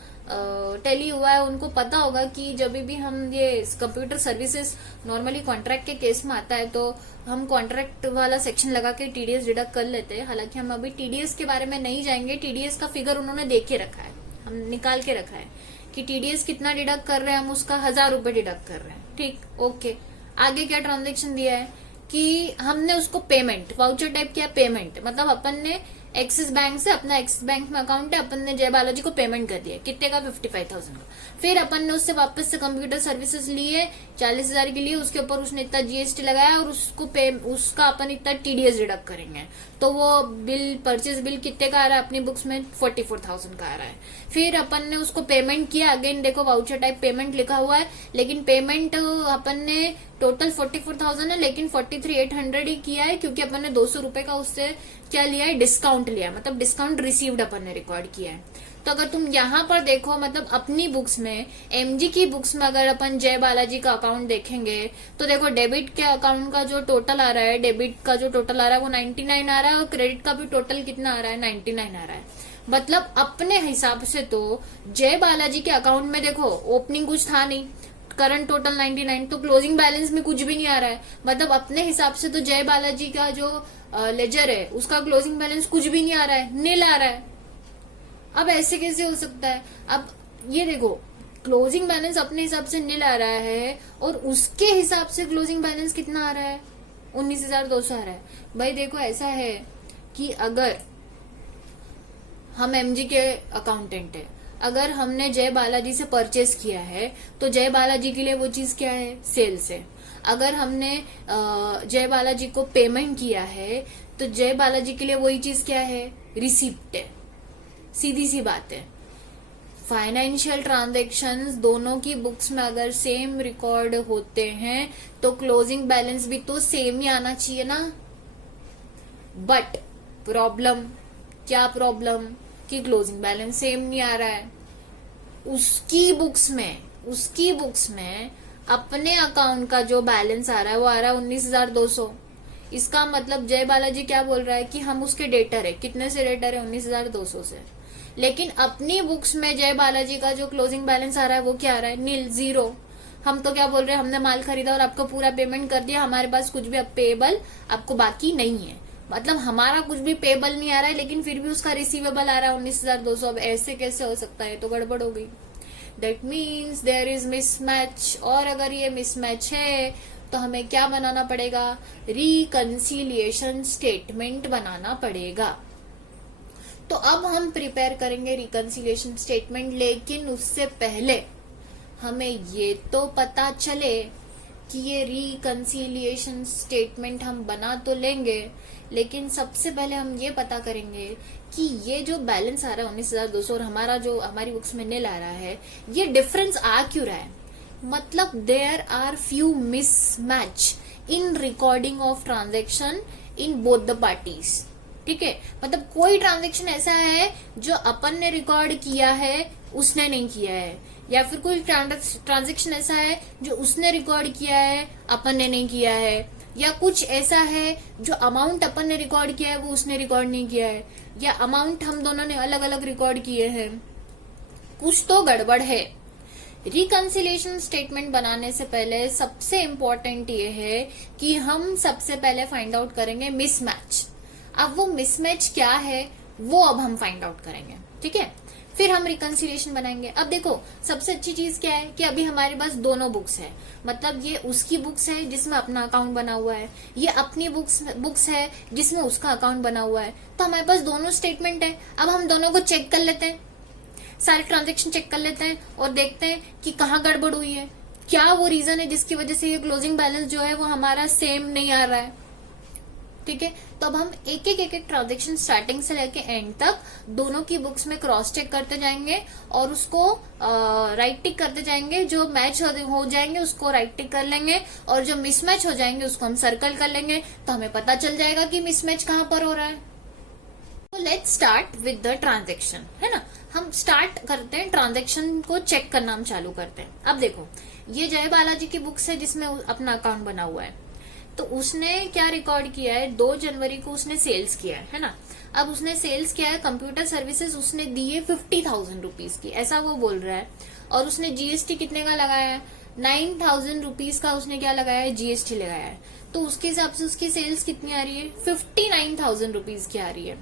टैली हुआ है उनको पता होगा कि जब भी हम ये कंप्यूटर सर्विसेज नॉर्मली कॉन्ट्रैक्ट के केस में आता है तो हम कॉन्ट्रैक्ट वाला सेक्शन लगा के टीडीएस डिडक्ट कर लेते हैं। हालांकि हम अभी टीडीएस के बारे में नहीं जाएंगे। टीडीएस का फिगर उन्होंने दे के रखा है, हम निकाल के रखा है कि टीडीएस कितना डिडक्ट कर रहे हैं। हम उसका 1000 रुपए डिडक्ट कर रहे हैं, ठीक, ओके। आगे क्या ट्रांजेक्शन दिया है कि हमने उसको पेमेंट वाउचर टाइप किया, पेमेंट मतलब अपन ने एक्सिस बैंक से, अपना एक्सिस बैंक में अकाउंट है, अपन ने जय बालाजी को पेमेंट कर दिया कितने का? 55,000 का। फिर अपन ने उससे वापस से कंप्यूटर सर्विसेज लिए 40,000 के लिए, उसके ऊपर उसने इतना जीएसटी लगाया और उसका अपन इतना टीडीएस डिडक्ट करेंगे। तो वो बिल, परचेज बिल कितने का आ रहा है अपनी बुक्स में? 44,000 का आ रहा है। फिर अपन ने उसको पेमेंट किया, अगेन देखो वाउचर टाइप पेमेंट लिखा हुआ है, लेकिन पेमेंट अपन ने टोटल 44,000 है लेकिन 43,800 ही किया है क्योंकि अपन ने 200 रुपए का उससे क्या लिया है? डिस्काउंट लिया, मतलब डिस्काउंट रिसीव्ड अपन ने रिकॉर्ड किया है। तो अगर तुम यहाँ पर देखो मतलब अपनी बुक्स में, एमजी की बुक्स में अगर अपन जय बालाजी का अकाउंट देखेंगे तो देखो डेबिट के अकाउंट का जो टोटल आ रहा है, डेबिट का जो टोटल आ रहा है वो 99 आ रहा है और क्रेडिट का भी टोटल कितना आ रहा है? 99 आ रहा है। मतलब अपने हिसाब से तो जय बालाजी के अकाउंट में देखो ओपनिंग कुछ था नहीं, करंट टोटल 99, तो क्लोजिंग बैलेंस में कुछ भी नहीं आ रहा है। मतलब अपने हिसाब से तो जय बालाजी का जो लेजर है उसका क्लोजिंग बैलेंस कुछ भी नहीं आ रहा है, नील आ रहा है। अब ऐसे कैसे हो सकता है? अब ये देखो क्लोजिंग बैलेंस अपने हिसाब से नील आ रहा है और उसके हिसाब से क्लोजिंग बैलेंस कितना आ रहा है? 19,200 आ रहा है। भाई देखो ऐसा है कि अगर हम एमजी के अकाउंटेंट है, अगर हमने जय बालाजी से परचेस किया है तो जय बालाजी के लिए वो चीज क्या है? सेल्स है। अगर हमने जय बालाजी को पेमेंट किया है तो जय बालाजी के लिए वही चीज क्या है? रिसिप्ट है। सीधी सी बात है। फाइनेंशियल ट्रांजैक्शंस दोनों की बुक्स में अगर सेम रिकॉर्ड होते हैं तो क्लोजिंग बैलेंस भी तो सेम ही आना चाहिए ना। बट प्रॉब्लम क्या? प्रॉब्लम कि क्लोजिंग बैलेंस सेम नहीं आ रहा है। उसकी बुक्स में अपने अकाउंट का जो बैलेंस आ रहा है वो आ रहा है 19,200। इसका मतलब जय बालाजी क्या बोल रहा है कि हम उसके डेटर है। कितने से डेटर है? 19,200 से। लेकिन अपनी बुक्स में जय बालाजी का जो क्लोजिंग बैलेंस आ रहा है वो क्या आ रहा है? नील, जीरो। हम तो क्या बोल रहे हैं? हमने माल खरीदा और आपको पूरा पेमेंट कर दिया, हमारे पास कुछ भी अब पेएबल आपको बाकी नहीं है। मतलब हमारा कुछ भी पेएबल नहीं आ रहा है लेकिन फिर भी उसका रिसीवेबल आ रहा है 19,200। अब ऐसे कैसे हो सकता है? तो गड़बड़ हो गई। That means there is mismatch. और अगर ये मिसमैच है तो हमें क्या बनाना पड़ेगा? रिकंसिलिएशन स्टेटमेंट बनाना पड़ेगा। तो अब हम प्रिपेयर करेंगे रिकंसिलिएशन स्टेटमेंट, लेकिन उससे पहले हमें ये तो पता चले कि ये रिकंसिलिएशन स्टेटमेंट हम बना तो लेंगे, लेकिन सबसे पहले हम ये पता करेंगे कि ये जो बैलेंस आ रहा है 19,200 और हमारी बुक्स में नील आ रहा है, ये डिफरेंस आ क्यों रहा है? मतलब there are few mismatch in recording of transaction in both the parties. ठीक है, मतलब कोई ट्रांजेक्शन ऐसा है जो अपन ने रिकॉर्ड किया है उसने नहीं किया है, या फिर कोई ट्रांजेक्शन ऐसा है जो उसने रिकॉर्ड किया है अपन ने नहीं किया है, या कुछ ऐसा है जो अमाउंट अपन ने रिकॉर्ड किया है वो उसने रिकॉर्ड नहीं किया है, या अमाउंट हम दोनों ने अलग अलग रिकॉर्ड किए हैं, कुछ तो गड़बड़ है। रिकंसिलिएशन स्टेटमेंट बनाने से पहले सबसे इम्पोर्टेंट ये है कि हम सबसे पहले फाइंड आउट करेंगे मिसमैच। अब वो मिसमैच क्या है वो अब हम फाइंड आउट करेंगे, ठीक है, फिर हम रिकंसिलिएशन बनाएंगे। अब देखो सबसे अच्छी चीज क्या है कि अभी हमारे पास दोनों बुक्स है, मतलब ये उसकी बुक्स है जिसमें अपना अकाउंट बना हुआ है, ये अपनी बुक्स है जिसमें उसका अकाउंट बना हुआ है, तो हमारे पास दोनों स्टेटमेंट है। अब हम दोनों को चेक कर लेते हैं, सारे ट्रांजेक्शन चेक कर लेते हैं और देखते हैं कि कहाँ गड़बड़ हुई है, क्या वो रीजन है जिसकी वजह से ये क्लोजिंग बैलेंस जो है वो हमारा सेम नहीं आ रहा है। ठीक है, तो अब हम एक एक ट्रांजेक्शन स्टार्टिंग से लेके एंड तक दोनों की बुक्स में क्रॉस चेक करते जाएंगे और उसको राइट टिक करते जाएंगे। जो मैच हो जाएंगे उसको राइट टिक कर लेंगे और जो मिसमैच हो जाएंगे उसको हम सर्कल कर लेंगे, तो हमें पता चल जाएगा कि मिसमैच कहाँ पर हो रहा है। तो let's start with the transaction, है ना। हम स्टार्ट करते हैं, ट्रांजेक्शन को चेक करना हम चालू करते हैं। अब देखो ये जय बालाजी की बुक्स है जिसमें अपना अकाउंट बना हुआ है, तो उसने क्या रिकॉर्ड किया है, 2 जनवरी को उसने सेल्स किया है ना। अब उसने सेल्स किया है, कंप्यूटर सर्विसेज उसने दी है 50,000 रुपीज की, ऐसा वो बोल रहा है। और उसने जीएसटी कितने का लगाया है, 9,000 रुपीज का उसने क्या लगाया है, जीएसटी लगाया है। तो उसके हिसाब से उसकी सेल्स कितनी आ रही है, 59,000 रुपीज की आ रही है।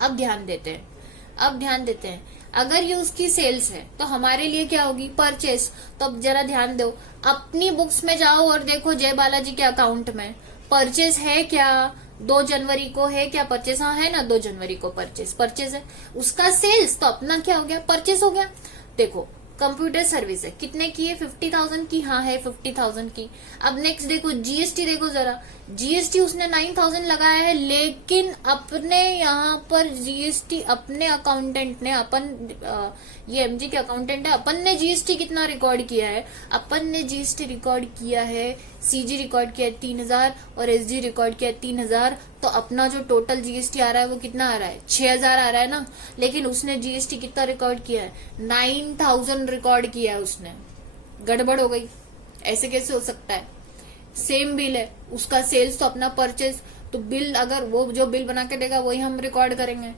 अब ध्यान देते हैं, अगर ये उसकी सेल्स है तो हमारे लिए क्या होगी, परचेस। तो अब जरा ध्यान दो, अपनी बुक्स में जाओ और देखो जय बालाजी के अकाउंट में परचेस है क्या, 2 जनवरी को है क्या परचेस, हाँ है ना, 2 जनवरी को परचेस है। उसका सेल्स तो अपना क्या हो गया, परचेस हो गया। देखो कंप्यूटर सर्विस है, कितने की है, 50,000 की, हाँ है 50,000 की। अब नेक्स्ट देखो जीएसटी, देखो जरा जीएसटी उसने 9,000 लगाया है, लेकिन अपने यहाँ पर जीएसटी अपने अकाउंटेंट ने ये एमजी के अकाउंटेंट है, अपन ने जीएसटी कितना रिकॉर्ड किया है, अपन ने जीएसटी रिकॉर्ड किया है, सीजी रिकॉर्ड किया है 3,000 और एसजी रिकॉर्ड किया है 3,000। तो अपना जो टोटल जीएसटी आ रहा है वो कितना आ रहा है, 6,000 आ रहा है ना। लेकिन उसने जीएसटी कितना रिकॉर्ड किया है, 9,000 रिकॉर्ड किया है उसने। गड़बड़ हो गई, ऐसे कैसे हो सकता है, सेम बिल है, उसका सेल्स तो अपना परचेज, तो बिल अगर वो जो बिल बना के देगा वही हम रिकॉर्ड करेंगे।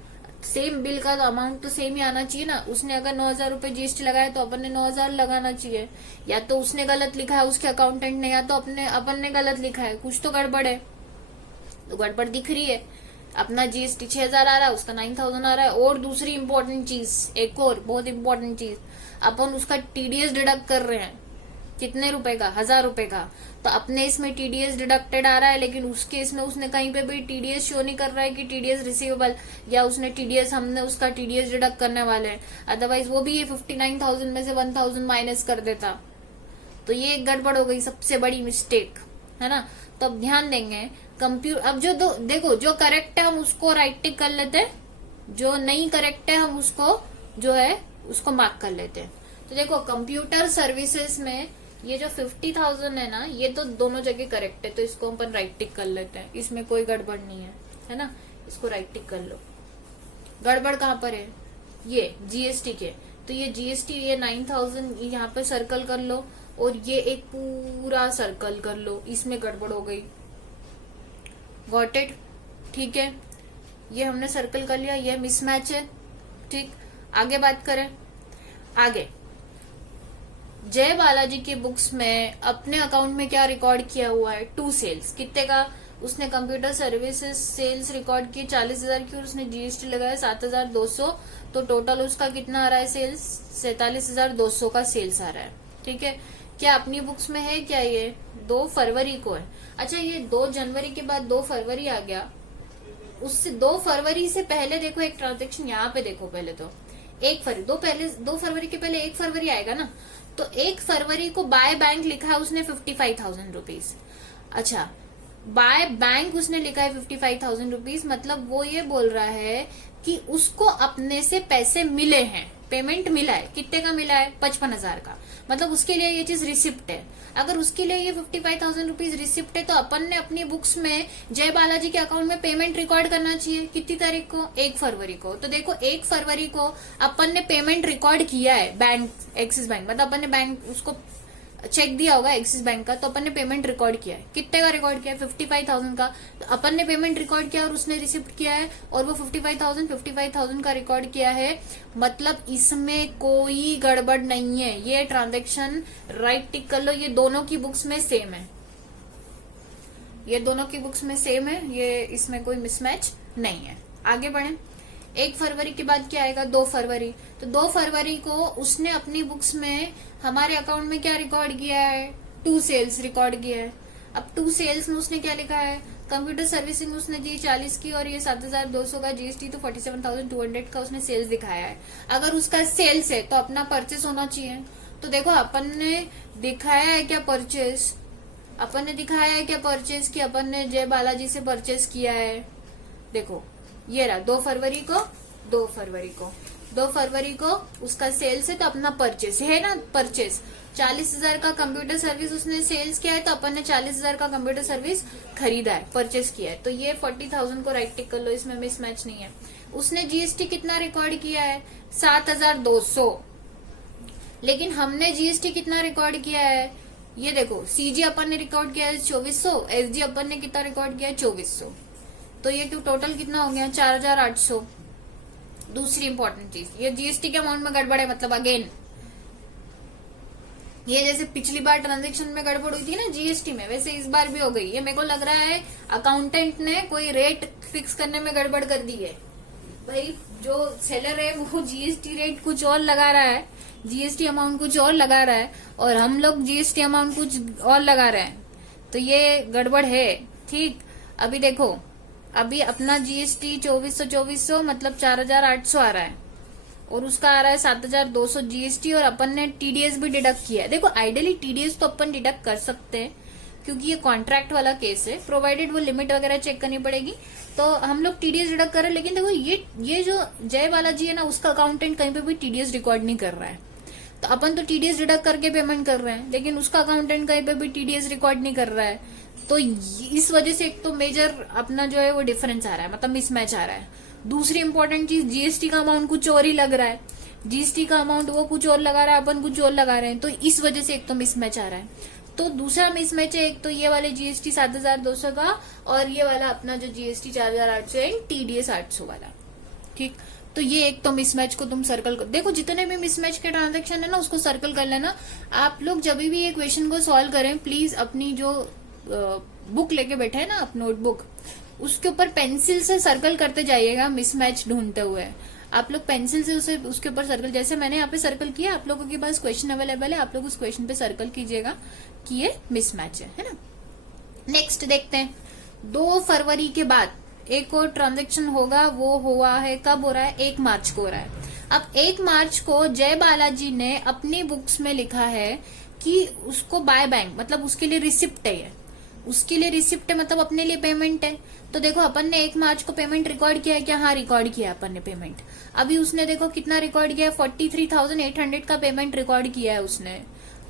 सेम बिल का अमाउंट तो सेम ही आना चाहिए ना। उसने अगर 9,000 रुपए जीएसटी लगाया तो अपन ने 9,000 लगाना चाहिए। या तो उसने गलत लिखा है उसके अकाउंटेंट ने, या तो अपन ने गलत लिखा है, कुछ तो गड़बड़ है। तो गड़बड़ दिख रही है, अपना जीएसटी 6,000 आ रहा है, उसका 9,000 आ रहा है। और दूसरी इंपॉर्टेंट चीज, एक और बहुत इंपॉर्टेंट चीज, अपन उसका टीडीएस डिडक्ट कर रहे हैं, कितने रुपए का, 1,000 रुपए का। तो अपने इसमें टीडीएस डिडक्टेड आ रहा है, लेकिन उसके इसमें उसने कहीं पे भी टीडीएस शो नहीं कर रहा है कि टीडीएस रिसीवेबल, या उसने टीडीएस, हमने उसका टीडीएस डिडक्ट करने वाले हैं। अदरवाइज वो भी ये 59,000 में से 1,000 माइनस कर देता। तो ये एक गड़बड़ हो गई, सबसे बड़ी मिस्टेक, है ना। तो अब ध्यान देंगे अब जो देखो जो करेक्ट है हम उसको राइट टिक कर लेते हैं, जो नहीं करेक्ट है हम उसको जो है उसको मार्क कर लेते हैं। तो देखो कंप्यूटर सर्विसेज में ये जो 50,000 है ना, ये तो दोनों जगह करेक्ट है, तो इसको अपन राइट टिक कर लेते हैं, इसमें कोई गड़बड़ नहीं है ना। इसको राइट टिक कर लो। गड़बड़ कहाँ पर है, ये जीएसटी के, तो ये जीएसटी ये 9,000 यहाँ पे सर्कल कर लो और ये एक पूरा सर्कल कर लो, इसमें गड़बड़ हो गई। गॉट इट, ठीक है, ये हमने सर्कल कर लिया, ये मिसमैच है। ठीक, आगे बात करें। आगे जय बालाजी की बुक्स में अपने अकाउंट में क्या रिकॉर्ड किया हुआ है, 2 सेल्स, कितने का, उसने कंप्यूटर सर्विसेज सेल्स रिकॉर्ड की 40,000 की और उसने जीएसटी लगाया 7,200, तो टोटल उसका कितना आ रहा है सेल्स, 47,200 का सेल्स आ रहा है। ठीक है, क्या अपनी बुक्स में है क्या, ये 2 फरवरी को है। अच्छा, ये 2 जनवरी के बाद 2 फरवरी आ गया, उससे 2 फरवरी से पहले देखो एक ट्रांजेक्शन यहाँ पे देखो, पहले तो 1 फरवरी, 2 फरवरी के पहले 1 फरवरी आएगा ना, तो 1 फरवरी को बाय बैंक लिखा है उसने 55,000 रुपीज। अच्छा, बाय बैंक उसने लिखा है 55,000 रुपीज, मतलब वो ये बोल रहा है कि उसको अपने से पैसे मिले हैं, पेमेंट मिला है, कितने का मिला है, 55,000 का, मतलब उसके लिए ये चीज रिसिप्ट है। अगर उसके लिए ये 55,000 रुपीज रिसिप्ट है तो अपन ने अपनी बुक्स में जय बालाजी के अकाउंट में पेमेंट रिकॉर्ड करना चाहिए। कितनी तारीख को, 1 फरवरी को। तो देखो 1 फरवरी को अपन ने पेमेंट रिकॉर्ड किया है बैंक, एक्सिस बैंक, मतलब अपन ने बैंक उसको चेक दिया होगा एक्सिस बैंक का, तो अपन ने पेमेंट रिकॉर्ड किया है। कितने का रिकॉर्ड किया है, 55,000 का। तो अपन ने पेमेंट रिकॉर्ड किया और उसने रिसिप्ट किया है, और वो 55,000 का रिकॉर्ड किया है, मतलब इसमें कोई गड़बड़ नहीं है। ये ट्रांजेक्शन राइट टिक कर लो, ये दोनों की बुक्स में सेम है, ये दोनों की बुक्स में सेम है, ये इसमें कोई मिसमैच नहीं है। आगे बढ़े। 1 फरवरी के बाद क्या आएगा, 2 फरवरी। तो 2 फरवरी को उसने अपनी बुक्स में हमारे अकाउंट में क्या रिकॉर्ड किया है, 2 सेल्स रिकॉर्ड किया है। अब 2 सेल्स में उसने क्या लिखा है, कंप्यूटर सर्विसिंग उसने दी 40 की, और ये 7,200 का जीएसटी, तो 47,200 का उसने सेल्स दिखाया है। अगर उसका सेल्स है तो अपना परचेस होना चाहिए। तो देखो अपन ने दिखाया है क्या परचेस, अपन ने दिखाया है क्या परचेस, कि अपन ने जय बालाजी से परचेस किया है। देखो ये रहा 2 फरवरी को, 2 फरवरी को, 2 फरवरी को उसका सेल्स है तो अपना परचेस है ना, परचेस 40,000 का कंप्यूटर सर्विस उसने सेल्स किया है, तो अपन ने 40,000 का कंप्यूटर सर्विस खरीदा है, परचेस किया है। तो ये 40,000 को राइट टिक कर लो, इसमें मिसमैच नहीं है। उसने जीएसटी कितना रिकॉर्ड किया है, 7,200, लेकिन हमने जीएसटी कितना रिकॉर्ड किया है, ये देखो सीजी अपन ने रिकॉर्ड किया है 2400, एसजी अपन ने कितना रिकॉर्ड किया है 2400, तो ये टोटल कितना हो गया, 4,800। दूसरी इंपॉर्टेंट चीज, ये जीएसटी के अमाउंट में गड़बड़ है, मतलब अगेन ये जैसे पिछली बार ट्रांजैक्शन में गड़बड़ हुई थी ना जीएसटी में, वैसे इस बार भी हो गई। ये मेरे को लग रहा है अकाउंटेंट ने कोई रेट फिक्स करने में गड़बड़ कर दी है। भाई जो सेलर है वो जीएसटी रेट कुछ और लगा रहा है, जीएसटी अमाउंट कुछ और लगा रहा है, और हम लोग जीएसटी अमाउंट कुछ और लगा रहे हैं, तो ये गड़बड़ है। ठीक, अभी देखो, अभी अपना जीएसटी 2400 मतलब 4,800 आ रहा है, और उसका आ रहा है 7,200 जीएसटी, और अपन ने टीडीएस भी डिडक्ट किया है। देखो आइडियली टीडीएस तो अपन डिडक्ट कर सकते हैं क्योंकि ये कॉन्ट्रैक्ट वाला केस है, प्रोवाइडेड वो लिमिट वगैरह चेक करनी पड़ेगी, तो हम लोग टीडीएस डिडक्ट कर रहे हैं। लेकिन देखो ये जो जय बालाजी है ना, उसका अकाउंटेंट कहीं पे भी टीडीएस रिकॉर्ड नहीं कर रहा है, तो अपन तो टीडीएस डिडक्ट करके पेमेंट कर रहे हैं, लेकिन उसका अकाउंटेंट कहीं पे भी टीडीएस रिकॉर्ड नहीं कर रहा है। तो इस वजह से एक तो मेजर अपना जो है वो डिफरेंस आ रहा है, मतलब मिसमैच आ रहा है। दूसरी इंपॉर्टेंट चीज, जीएसटी का अमाउंट कुछ और ही लग रहा है, जीएसटी का अमाउंट वो कुछ और लगा रहा है, अपन कुछ और लगा रहे हैं, तो इस वजह से एक तो मिसमैच आ रहा है। तो दूसरा मिसमैच है, एक तो ये वाले जीएसटी 7,200 का, और ये वाला अपना जो जीएसटी 4,800 है, टीडीएस 800 वाला। ठीक, तो ये एक तो मिसमैच को तुम सर्कल कर देखो, जितने भी मिसमैच के ट्रांजैक्शन है ना उसको सर्कल कर लेना। आप लोग जब भी ये क्वेश्चन को सॉल्व करें, प्लीज अपनी जो बुक लेके बैठे है ना, आप नोटबुक, उसके ऊपर पेंसिल से सर्कल करते जाइएगा मिसमैच ढूंढते हुए। आप लोग पेंसिल से उसे उसके ऊपर सर्कल, जैसे मैंने यहाँ पे सर्कल किया, आप लोगों के पास क्वेश्चन अवेलेबल है, आप लोग उस क्वेश्चन पे सर्कल कीजिएगा कि ये मिसमैच है ना। नेक्स्ट देखते हैं, 2 फरवरी के बाद एक और ट्रांजैक्शन होगा, वो हुआ है, कब हो रहा है, 1 मार्च को हो रहा है। अब 1 मार्च को जय बालाजी ने अपनी बुक्स में लिखा है कि उसको बाय बैंक, मतलब उसके लिए रिसिप्ट है, ये उसके लिए रिसिप्ट है, मतलब अपने लिए पेमेंट है। तो देखो अपन ने 1 मार्च को पेमेंट रिकॉर्ड किया है क्या, हाँ रिकॉर्ड किया अपन ने पेमेंट। अभी उसने देखो कितना रिकॉर्ड किया है, 43,800 का पेमेंट रिकॉर्ड किया है उसने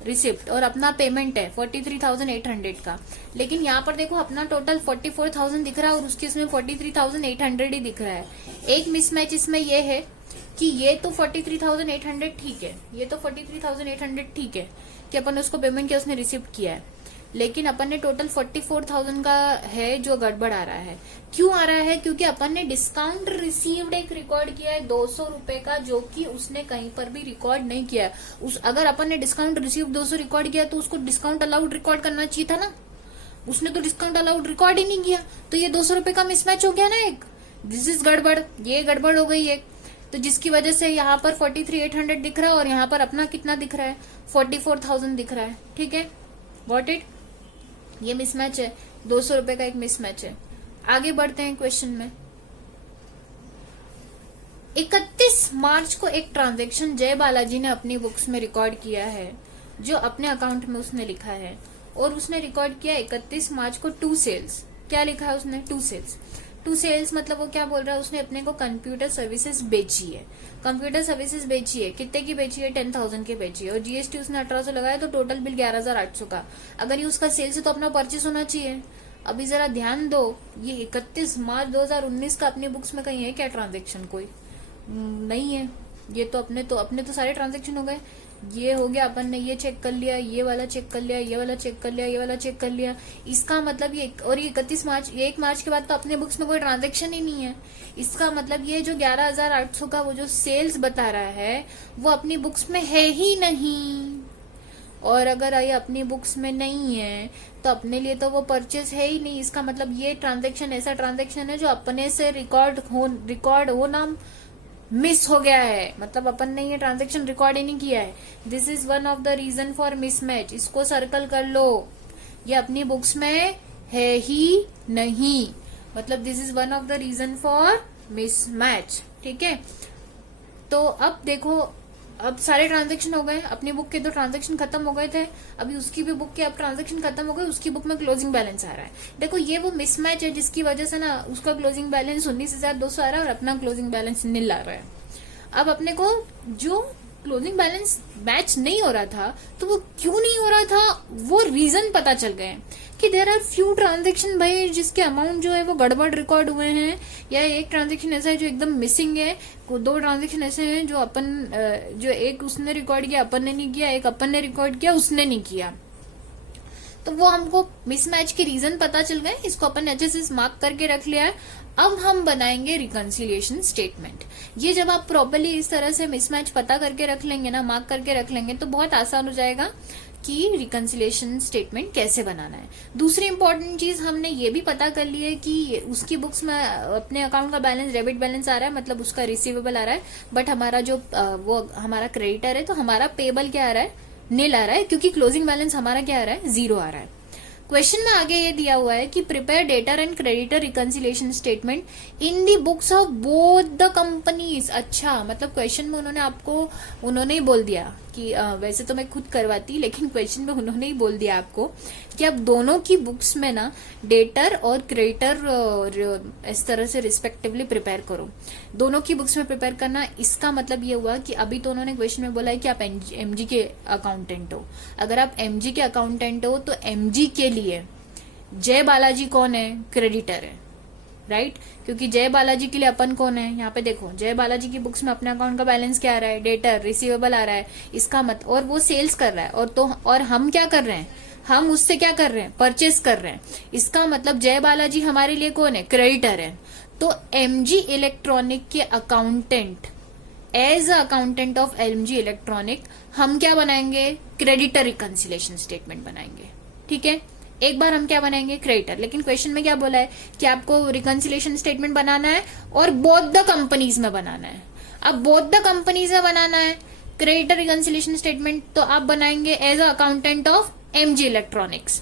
रिसिप्ट, और अपना पेमेंट है 43,800 का। लेकिन यहाँ पर देखो अपना टोटल 44,000 दिख रहा है और उसके इसमें 43,800 ही दिख रहा है। एक मिसमैच इसमें ये है कि ये तो 43,800 ठीक है, ये तो 43,800 ठीक है कि अपन उसको पेमेंट किया, उसने रिसिप्ट किया है, लेकिन अपन ने टोटल 44,000 का है जो गड़बड़ आ रहा है। क्यों आ रहा है, क्योंकि अपन ने डिस्काउंट रिसीव्ड एक रिकॉर्ड किया है 200 रुपए का, जो कि उसने कहीं पर भी रिकॉर्ड नहीं किया है। अगर अपन ने डिस्काउंट रिसीव 200 रिकॉर्ड किया तो उसको डिस्काउंट अलाउड रिकॉर्ड करना चाहिए था ना, उसने तो डिस्काउंट अलाउड रिकॉर्ड ही नहीं किया, तो ये 200 रुपए का मिसमैच हो गया ना एक, दिस इज गड़बड़, ये गड़बड़ हो गई एक। तो जिसकी वजह से यहाँ पर 43,800 दिख रहा है और यहाँ पर अपना कितना दिख रहा है, 44,000 दिख रहा है। ठीक है, गॉट इट, ये मिसमैच है, 200 रुपए का एक मिसमैच है। आगे बढ़ते हैं क्वेश्चन में। 31 मार्च को एक ट्रांजैक्शन जय बालाजी ने अपनी बुक्स में रिकॉर्ड किया है, जो अपने अकाउंट में उसने लिखा है, और उसने रिकॉर्ड किया 31 मार्च को 2 सेल्स। क्या लिखा है उसने, 2 सेल्स। टू सेल्स मतलब वो क्या बोल रहा है, उसने अपने को कंप्यूटर सर्विसेज बेची है, कंप्यूटर सर्विसेज बेची है, कितने की बेची है, 10,000 की बेची है, और जीएसटी उसने 1800 लगाया तो टोटल बिल 11,800 का। अगर ये उसका सेल्स है तो अपना परचेस होना चाहिए। अभी जरा ध्यान दो, ये 31 मार्च 2019 का अपनी बुक्स में कहीं है क्या ट्रांजेक्शन? कोई नहीं है। ये तो अपने तो सारे ट्रांजेक्शन हो गए। ये हो गया, अपन ने ये चेक कर लिया, ये वाला चेक कर लिया, ये वाला चेक कर लिया, ये वाला चेक कर लिया। इसका मतलब ये, और ये 31 मार्च, ये 1 मार्च के बाद तो अपने बुक्स में कोई ट्रांजेक्शन ही नहीं है। इसका मतलब ये जो 11,800 का वो जो सेल्स बता रहा है वो अपनी बुक्स में है ही नहीं। और अगर ये अपनी बुक्स में नहीं है तो अपने लिए तो वो परचेस है ही नहीं। इसका मतलब ये ट्रांजेक्शन ऐसा ट्रांजेक्शन है जो अपने से रिकॉर्ड हो नाम मिस हो गया है, मतलब अपन ने ये ट्रांजेक्शन रिकॉर्ड ही नहीं किया है। This is one of the reason for mismatch. इसको सर्कल कर लो, ये अपनी बुक्स में है ही नहीं, मतलब this is one of the reason for mismatch. ठीक है, तो अब देखो, अब सारे ट्रांजेक्शन हो गए, अपनी बुक के तो ट्रांजेक्शन खत्म हो गए थे, अभी उसकी भी बुक के अब ट्रांजेक्शन खत्म हो गए, उसकी बुक में क्लोजिंग बैलेंस आ रहा है। देखो ये वो मिसमैच है जिसकी वजह से ना उसका क्लोजिंग बैलेंस 19,200 आ रहा है और अपना क्लोजिंग बैलेंस नील आ रहा है। अब अपने को जो क्लोजिंग बैलेंस मैच नहीं हो रहा था तो वो क्यों नहीं हो रहा था, वो रीजन पता चल गए कि देर आर फ्यू ट्रांजेक्शन भाई जिसके अमाउंट जो है वो गड़बड़ रिकॉर्ड हुए हैं, या एक ट्रांजेक्शन ऐसा है जो एकदम मिसिंग है, 2 ट्रांजेक्शन ऐसे हैं जो जो एक उसने रिकॉर्ड किया अपन ने नहीं किया, एक अपन ने रिकॉर्ड किया उसने नहीं किया। तो वो हमको मिसमैच के रीजन पता चल गए, इसको अपन अच्छे से मार्क करके रख लिया है। अब हम बनाएंगे रिकंसिलिएशन स्टेटमेंट। ये जब आप प्रॉपर्ली इस तरह से मिसमैच पता करके रख लेंगे ना, मार्क करके रख लेंगे, तो बहुत आसान हो जाएगा कि रिकंसिलिएशन स्टेटमेंट कैसे बनाना है। दूसरी इंपॉर्टेंट चीज हमने ये भी पता कर ली है कि उसकी बुक्स में अपने अकाउंट का बैलेंस डेबिट बैलेंस आ रहा है, मतलब उसका रिसीवेबल आ रहा है, बट हमारा जो वो हमारा क्रेडिटर है तो हमारा पेबल क्या आ रहा है, नील आ रहा है, क्योंकि क्लोजिंग बैलेंस हमारा क्या आ रहा है, 0 आ रहा है। क्वेश्चन में आगे ये दिया हुआ है कि prepare debtor and creditor reconciliation statement in the books of both the companies. अच्छा, मतलब क्वेश्चन में उन्होंने ही बोल दिया कि वैसे तो मैं खुद करवाती, लेकिन क्वेश्चन में उन्होंने ही बोल दिया आपको कि आप दोनों की बुक्स में ना डेटर और क्रेडिटर इस तरह से रिस्पेक्टिवली प्रिपेयर करो। दोनों की बुक्स में प्रिपेयर करना, इसका मतलब ये हुआ कि अभी तो उन्होंने क्वेश्चन में बोला है कि आप एमजी के अकाउंटेंट हो। अगर आप एमजी के अकाउंटेंट हो तो एमजी के लिए जय बालाजी कौन है, क्रेडिटर है, राइट? क्योंकि जय बालाजी के लिए अपन कौन है, यहाँ पे देखो जय बालाजी की बुक्स में अपने अकाउंट का बैलेंस क्या आ रहा है, डेटर रिसीवेबल आ रहा है, इसका मत, और वो सेल्स कर रहा है, और हम क्या कर रहे हैं, हम उससे क्या कर रहे हैं, परचेस कर रहे हैं। इसका मतलब जय बालाजी हमारे लिए कौन है, क्रेडिटर है। तो एमजी इलेक्ट्रॉनिक के accountant, as accountant of MG electronic हम क्या बनाएंगे, क्रेडिटर रिकंसिलिएशन स्टेटमेंट बनाएंगे। ठीक है, एक बार हम क्या बनाएंगे, क्रेडिटर, लेकिन क्वेश्चन में क्या बोला है कि आपको रिकंसिलिएशन स्टेटमेंट बनाना है और बोथ द कंपनीज में बनाना है। अब बोथ द कंपनीज में बनाना है क्रेडिटर रिकंसिलिएशन स्टेटमेंट, तो आप बनाएंगे as a accountant of MG electronics.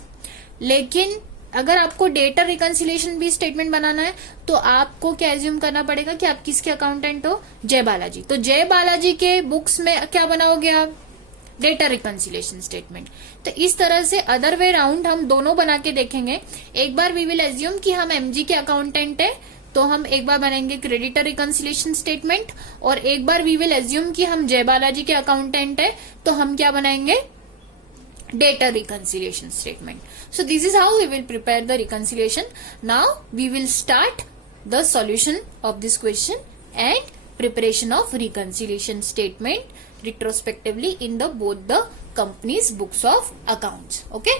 लेकिन अगर आपको डेटर रिकंसिलिएशन भी स्टेटमेंट बनाना है तो आपको क्या एज्यूम करना पड़ेगा कि आप किसके अकाउंटेंट हो, जय बालाजी। तो जय बालाजी के बुक्स में क्या बनाओगे आप, डेटर रिकंसिलिएशन स्टेटमेंट। तो इस तरह से अदर वे राउंड हम दोनों बना के देखेंगे। एक बार वी विल एज्यूम कि हम एमजी के अकाउंटेंट है तो हम एक बार बनाएंगे क्रेडिटर रिकंसिलिएशन स्टेटमेंट, और एक बार वी विल एज्यूम कि हम जय बालाजी के अकाउंटेंट है तो हम क्या बनाएंगे, debtor reconciliation statement. So this is how we will prepare the reconciliation. Now we will start the solution of this question and preparation of reconciliation statement retrospectively in both the company's books of accounts. Okay.